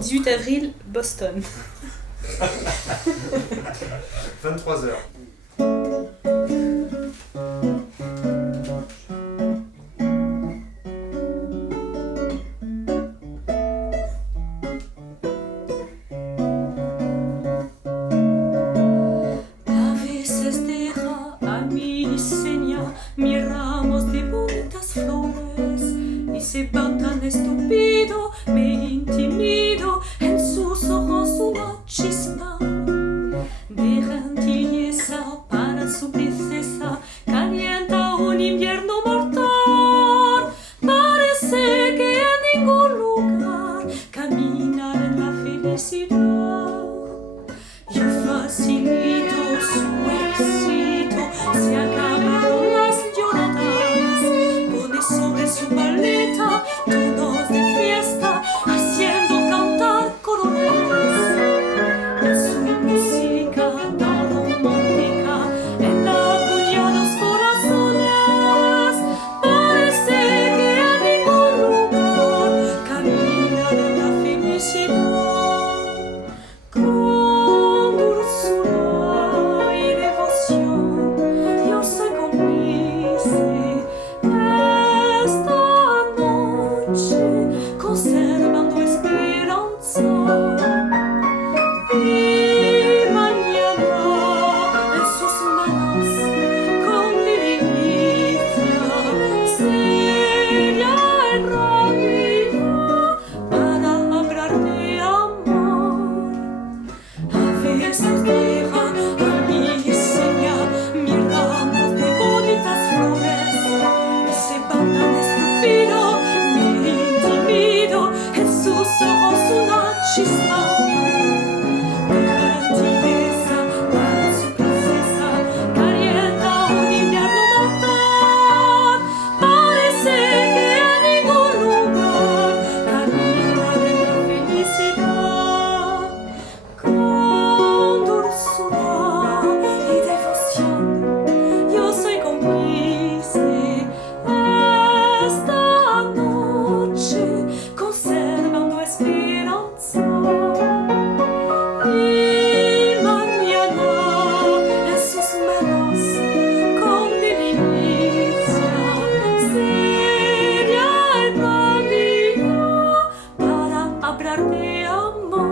18 avril, Boston. 23h. A veces deja a mi seña miramos de bonitas flores y se va tan estúpido, me intimido en sus ojos una chispa de gentileza para su princesa, calienta un invierno mortal. Parece que en ningún lugar caminar en la felicidad. Yo facilito su éxito, se acabaron las lloradas, pone sobre su paleta tonos de fiesta, haciendo cantar coronas. En su música tan romántica, enlaguña los corazones. Parece que en ningún lugar caminar en la felicidad. Con dulzura y devoción, yo soy cómplice esta noche, conservando esperanza. Y mañana en sus manos, con delicia, seria y rabia, para hablar de amor. A veces dejan a mi seña miramos de bonitas flores y se van tan estúpido, me intimido en sus ojos una chispa de gentileza para su princesa, calienta un invierno mortal. Parece que en ningún lugar caminar en la felicidad. Con dulzura y devoción, yo soy cómplice esta noche, conservando esperanza. Y mañana en sus manos, con delicia, seria y rabia, para hablar de amor.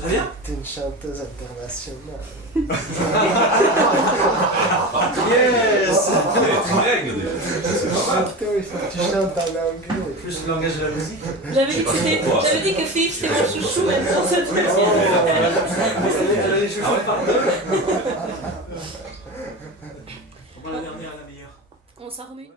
Très bien. T'es une chanteuse internationale. Yes. Très bien, regardez. C'est pas mal. Chanteur, il faut que tu chantes en anglais. Plus le langage de la musique. J'avais dit que Philippe c'était mon chouchou, même dans cette version. Elle a les cheveux par deux. On s'en remet.